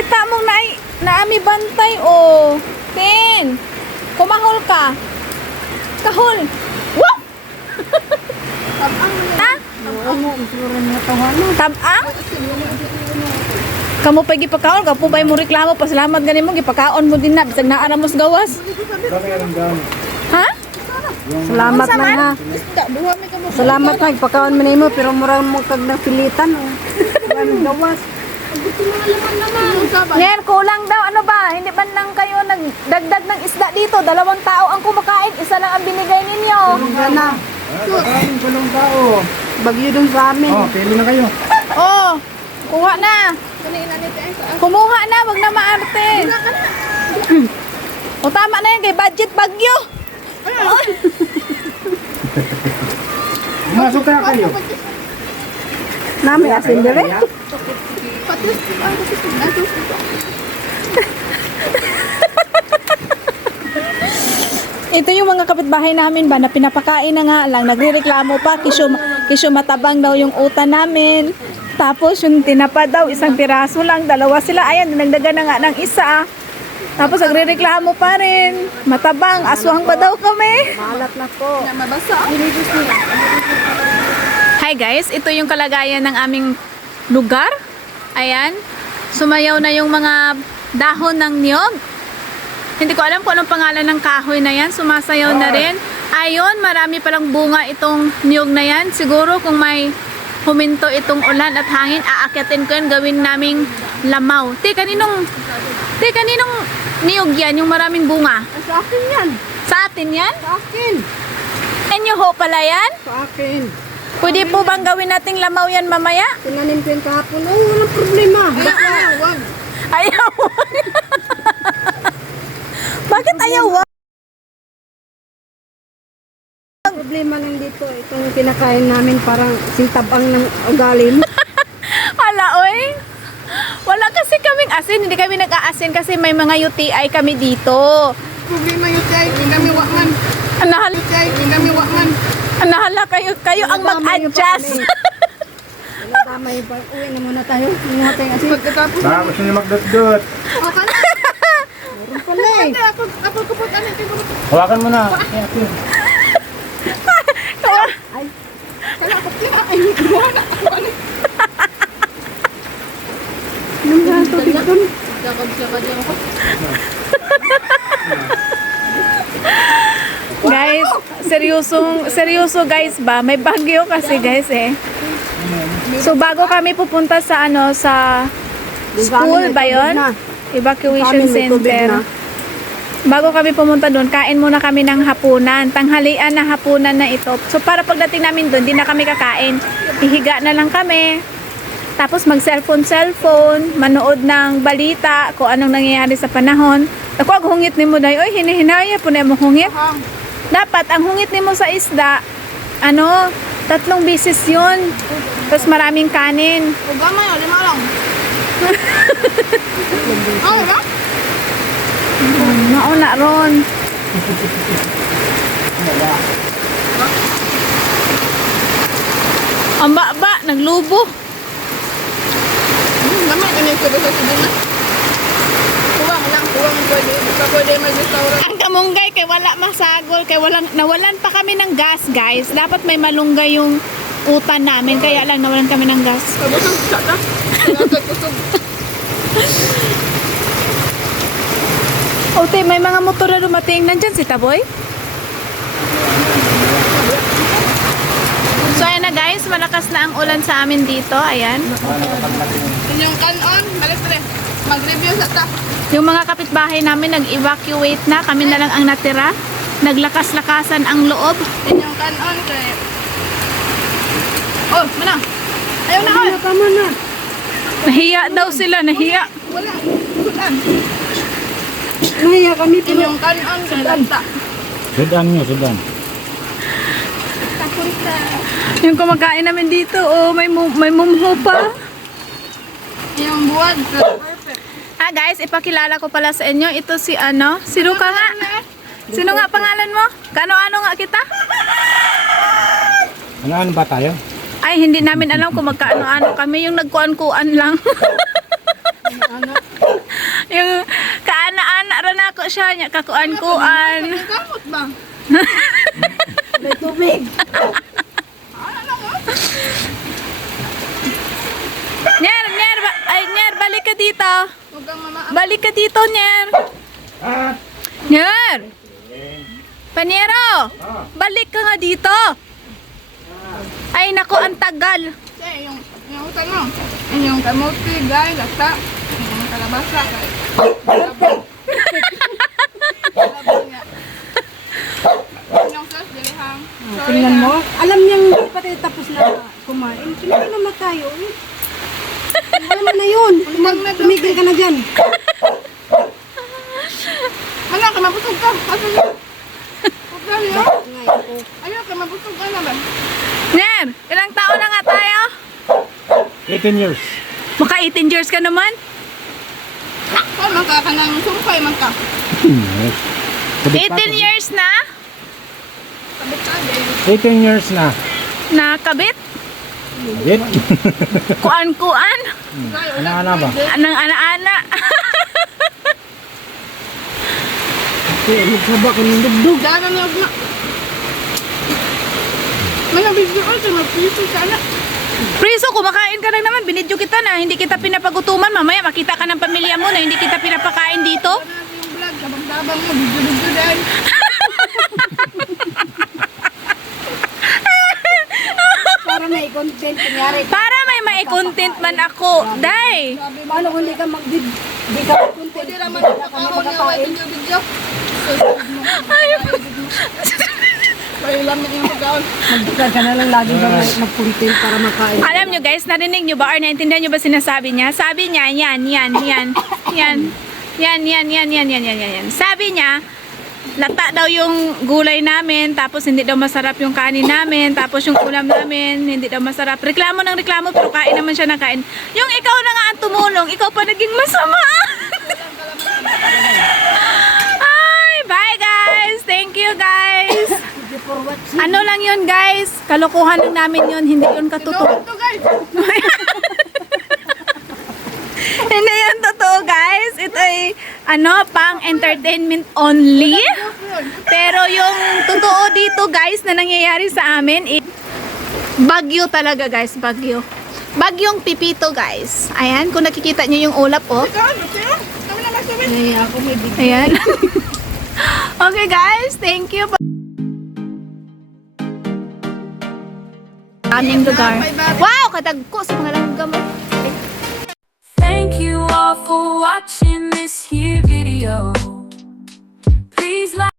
Kita mo naami bantay oh. Tin. Kumahol ka. Kahol. Woo! Ha? Tabang? Kamu pa gipakaon ka po bay mo reklamo pasalamat ganin mo gipakaon mo din na bisag naara mos gawas. Ha? Salamat na nga. Salamat na, ipakawan mo na mo, pero murang mo kag napilitan. Ano gawas? Ngayon, kulang daw. Ano ba? Hindi ba lang kayo nagdagdag ng isda dito? 2 tao ang kumakain. Isa lang ang binigay ninyo. Tulong na. Tulong tao. Bagyo dun sa amin. Oh, pili na kayo. Oh, kuha na. Kumuha na, wag na maarte. O tama na yan, kay budget bagyo. Masok kaya kayo. Nami asin dire. Ito yung mga kapitbahay namin ba na pinapakain na nga lang, nagrereklamo pa, kisyo matabang daw yung utan namin. Tapos yung tinapa daw, 1 piraso lang, 2 sila, ayan, dinagdagan na nga ng isa. Tapos nagrereklamo pa rin, matabang, aswang pa daw kami. Malat na po. Hi guys, ito yung kalagayan ng aming lugar. Ayan, sumayaw na yung mga dahon ng niyog. Hindi ko alam kung anong pangalan ng kahoy na yan. Sumasayaw na rin. Ayun, marami palang bunga itong niyog na yan. Siguro kung may huminto itong ulan at hangin, aakyatin ko yan, gawin naming lamaw. Kaninong niyog yan, yung maraming bunga? Sa akin yan. Sa atin yan? Sa akin. Inyo ho pala yan? Sa akin. Pwede po bang gawin nating lamaw yan mamaya? Tinanim ko yung kahapon. Oh, walang problema. Wag. Ayaw. Bakit ayaw? Problema lang dito. Itong kinakain namin parang sintabang ng ugali mo. Hala, oy. Wala kasi kaming asin. Hindi kami nag-aasin kasi may mga UTI kami dito. Problema yun tayo, pinamiwakan. Anahala, Pinamiwakan. anahala kayo ang mag-adjust. Tama yung pa. Uwi na muna tayo. Muna tayo kasi. Pagkatapos, Baka gusto niyo magdot-dot. okay na. Meron pala eh. Ate, ako kapot, ano, Hawakan mo na. Kaya, kaya ako ay, wala. Nung ganito dito. Lakad ako. Guys, seryoso guys ba? May bagyo kasi guys eh. So bago kami pupunta sa sa school ba yun? Evacuation center. Bago kami pumunta doon, kain muna kami ng hapunan. Tanghalian na hapunan na ito. So para pagdating namin doon, di na kami kakain. Hihiga na lang kami. Tapos mag-cellphone, manood ng balita, kung anong nangyayari sa panahon. Ako, ang hungit ni mo dahi, oy, hinihinaya po na mo hungit. Dapat, ang hungit ni mo sa isda, 3 bisis yun. Tapos maraming kanin. Ugama yun, 5 lang. Oo ba? Nauna ron. Ang ba, naglubo. Gamay, ganyan ko ba sa sibulan? Kuwang lang, pwede. Baka pwede may restaurant. Ang kamunggay kay wala masagol, kay nawalan pa kami ng gas, guys. Dapat may malunggay yung utan namin, kaya lang nawalan kami ng gas. Sabot ang saka. Lakad kusog. Ote, may mga motor na dumating. Nandyan si Taboy? So ayan na guys, malakas na ang ulan sa amin dito. Ayan. Yung kanon, balik rin. Mag-review sa ta. Yung mga kapitbahay namin nag-evacuate na. Kami na lang ang natira. Naglakas-lakasan ang loob. Yung kanon, kaya... Oh, mana? Ayaw na, oh. Tama na. Nahiya daw sila, nahiya. Wala. Sudan. Naya kami pero Yung kanon, sudan ta. Sudan nyo, Sudan. Kakurita. Yung kumakain namin dito, oh, may mumho pa. Yung buwad. Perfect. Guys, ipakilala ko pala sa inyo. Ito si Sino ka nga? Sino nga pangalan mo? Kano-ano nga kita? Ano ba tayo? Ay, hindi namin alam kung magkaano-ano kami. Yung nagkuan-kuan lang. siya nya kakuan-kuan. Kamot ba? May tubig. Nyer, balik ka dito. Huwag kang mama. Balik ka dito, Nyer. Nyer! Paniero! Balik ka nga dito. Ay, nako, ang tagal. Kasi yung utang mo. Yung kamote, guys, lasa. Yung kalabasa, guys. Labang niya. Yung sauce, dilihang. Sorry Tingnan na. mo. Alam niyang hindi pa tayo tapos na kumain. Kinain na tayo. Wala na yun. Tumigil ka na dyan. Ano, kamabusog ka. Ano yun? Huwag ka niya. Ayaw, kamabusog ka naman. Nyer, ilang taon na nga tayo? 18 years. Maka 18 years ka naman? Saan man ka nang sumpay man ka? 18 years na? Sabit ka, guys. 18 years na. Nakabit? Dit? Kuan-kuan? Ano ba? Anong ana-ana? Magsaba ko ng dugdug. Dana na na. May nabidyo ko sa magpiso sana. Priso, kumakain ka lang naman. Binidyo kita na. Hindi kita pinapagutuman. Mamaya makita ka ng pamilya mo na hindi kita pinapakain dito. Ano yung vlog? Sabang-sabang mo. Bidyo-bidyo dahil. Para may content. Kunyari. Para may mai-content man ako. Day! Paano kung hindi ka di ka content? Pwede naman nakakahon niya may bidyo-bidyo. May lamit yung pagkaon. Magdikar ka na lang lagi ba mag-content para makain. Alam nyo guys, narinig nyo ba or naintindihan nyo ba sinasabi niya? Sabi niya, yan. Sabi niya, lata daw yung gulay namin, tapos hindi daw masarap yung kanin namin, tapos yung ulam namin, hindi daw masarap. Reklamo ng reklamo, pero kain naman siya ng kain. Yung ikaw na nga ang tumulong, ikaw pa naging masama. Ay, bye guys! Thank you guys! Ano lang yun guys? Kalokohan lang namin yun, hindi yun katotoo. Ito guys. Hindi yan totoo guys. Ito ay pang entertainment only. Pero yung totoo dito guys na nangyayari sa amin bagyo talaga guys, bagyo. Bagyong Pipito guys. Ayan, kung nakikita nyo yung ulap oh. Kami na magsabi. Ay, ako may bigyan. Ayan. Okay guys, thank you. Aming lugar. Wow, katagko sa mga langgam.